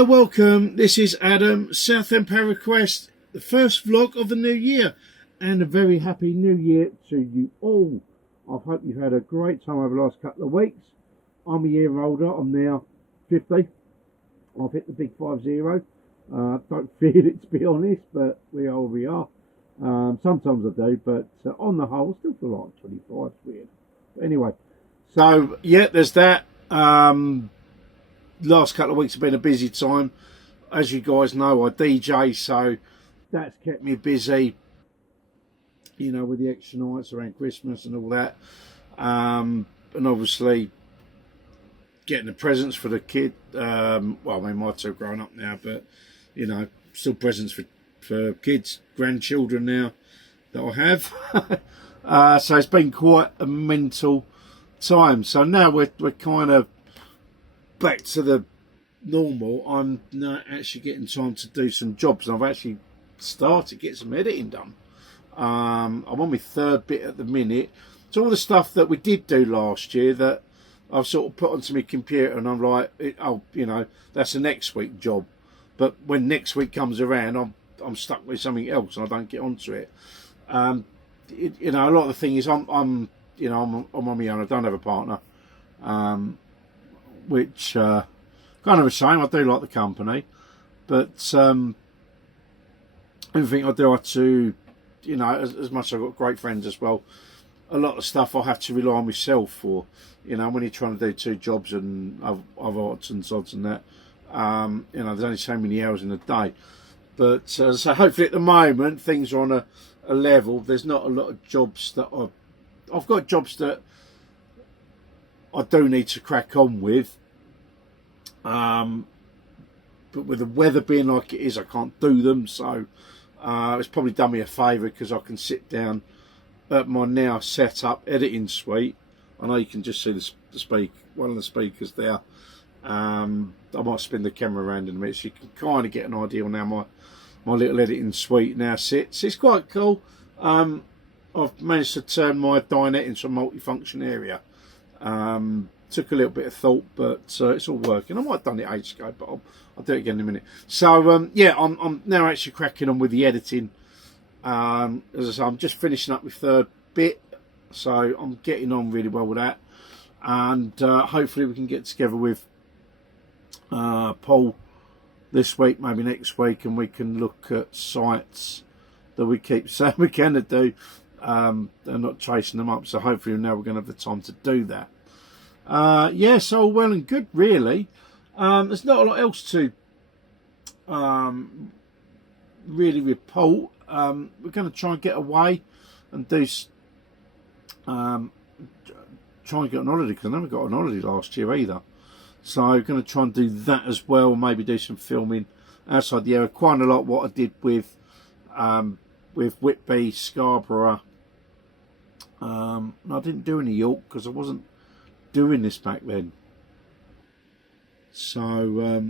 Hello, welcome. This is Adam, Southend ParaQuest, the first vlog of the new year, and a very happy new year to you all. I hope you've had a great time over the last couple of weeks. I'm a year older. I'm now 50. I've hit the big 50. Don't feel it, to be honest, but we are where we are. Sometimes I do, but on the whole, I still feel like 25. It's weird. But anyway, so yeah, there's that. Last couple of weeks have been a busy time. As you guys know, I DJ, so that's kept me busy, you know, with the extra nights around Christmas and all that. And obviously getting the presents for the kid. Well, I mean, my two are grown up now, but, you know, still presents for kids, grandchildren now that I have. So it's been quite a mental time. So now we're kind of back to the normal. I'm now actually getting time to do some jobs. I've actually started to get some editing done. I'm on my third bit at the minute. It's all the stuff that we did do last year that I've sort of put onto my computer, and I'm like, oh, you know, that's a next week job. But when next week comes around, I'm stuck with something else and I don't get onto it. You know, a lot of the thing is I'm on my own. I don't have a partner. Which kind of a shame. I do like the company, but everything I do, I have to, you know, as much as I've got great friends as well, a lot of stuff I have to rely on myself for. You know, when you're trying to do two jobs and other odds and sods and that, you know, there's only so many hours in a day. But so hopefully at the moment things are on a level. There's not a lot of jobs that I've got jobs that I do need to crack on with, but with the weather being like it is, I can't do them. So it's probably done me a favour because I can sit down at my now set up editing suite. I know you can just see one of the speakers there. I might spin the camera around in a minute so you can kind of get an idea on how my little editing suite now sits. It's quite cool. I've managed to turn my dinette into a multifunction area. Took a little bit of thought, but it's all working. I might have done it ages ago, but I'll do it again in a minute. So yeah, I'm now actually cracking on with the editing. As I say, I'm just finishing up my third bit, so I'm getting on really well with that. And hopefully we can get together with Paul this week, maybe next week, and we can look at sites that we keep saying we're going to do. They're not chasing them up, so hopefully now we're going to have the time to do that. Yeah, so well and good, really. There's not a lot else to really report. We're going to try and get away and do try and get on holiday, because I never got on holiday last year either. So I'm going to try and do that as well. Maybe do some filming outside the area. Quite a lot what I did with Whitby, Scarborough. I didn't do any York because I wasn't doing this back then. So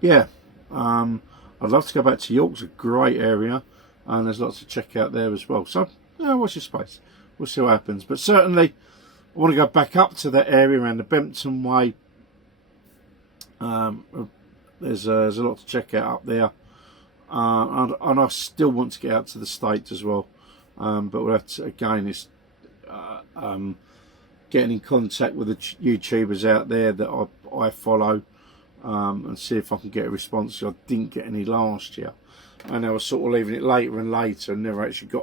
yeah, I'd love to go back to York. It's a great area and there's lots to check out there as well. So yeah, watch your space. We'll see what happens. But certainly I want to go back up to that area around the Bempton Way. There's a lot to check out up there. And I still want to get out to the States as well. But we'll have to, again, it's getting in contact with the YouTubers out there that I follow, and see if I can get a response. I didn't get any last year, and I was sort of leaving it later and later and never actually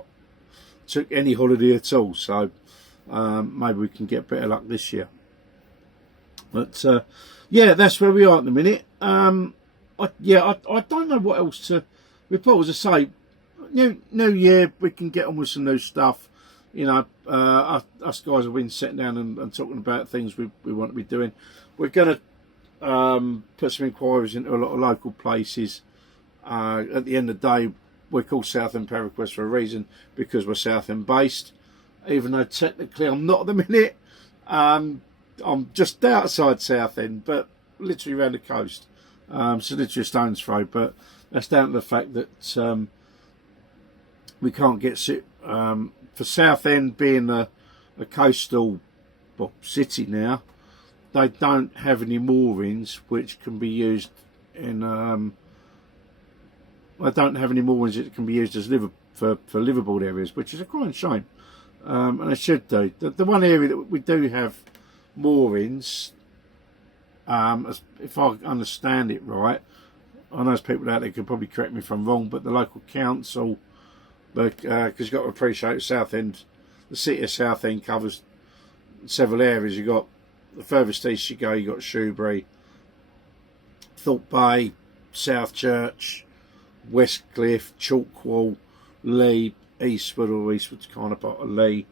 took any holiday at all. So maybe we can get better luck this year. But yeah, that's where we are at the minute. I don't know what else to report. As I say, new year, we can get on with some new stuff. You know, us guys have been sitting down and talking about things we want to be doing. We're going to put some inquiries into a lot of local places. At the end of the day, we're called Southend ParaQuest for a reason, because we're Southend based. Even though technically I'm not at the minute. I'm just outside Southend, but literally around the coast. So literally a stone's throw. But that's down to the fact that we can't get for Southend being a coastal city now. they don't have any moorings which can be used in. They don't have any moorings that can be used as for liveaboard areas, which is a crying shame. And they should do. The one area that we do have moorings, if I understand it right, I know there's people out there can probably correct me if I'm wrong, but the local council, because you've got to appreciate Southend, the city of Southend covers several areas. You've got the furthest east you go, you've got Shoebury, Thorpe Bay, South Church, Westcliff, Chalkwall, Lee, Eastwood, or Eastwood's kind of part of Lee,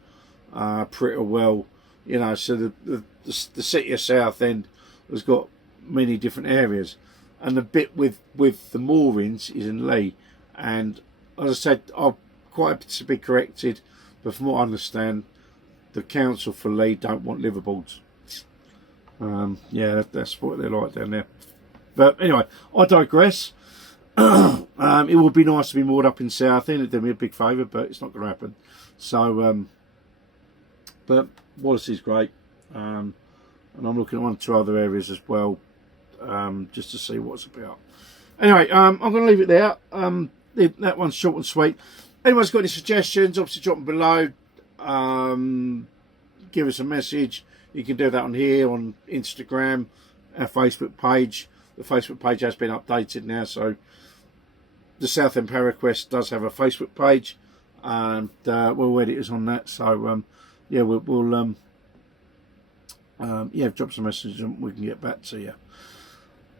Prittlewell, you know, so the city of Southend has got many different areas, and the bit with the moorings is in Lee. And as I said, I'm quite happy to be corrected, but from what I understand, the council for Lee don't want liveaboards. Yeah, that's what they're like down there. But anyway, I digress. It would be nice to be moored up in Southend. It'd do me a big favour, but it's not going to happen. So, but Wallace is great, and I'm looking at 1 or 2 other areas as well, just to see what's about. Anyway, I'm going to leave it there. That one's short and sweet. Anyone's got any suggestions, obviously drop them below. Give us a message. You can do that on here, on Instagram, our Facebook page. The Facebook page has been updated now, so the Southend Paraquest does have a Facebook page, and we'll editors on that. So yeah, we'll yeah, drop some messages and we can get back to you.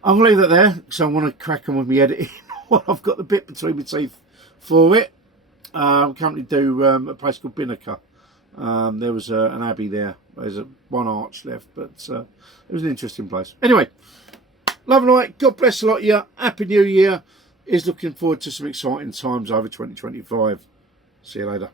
I'm gonna leave that there because I want to crack on with me editing. I've got the bit between my teeth for it. I currently do a place called Binnaker. There was an abbey there. There's one arch left, but it was an interesting place. Anyway, love and light. God bless a lot of you. Happy New Year. Is looking forward to some exciting times over 2025. See you later.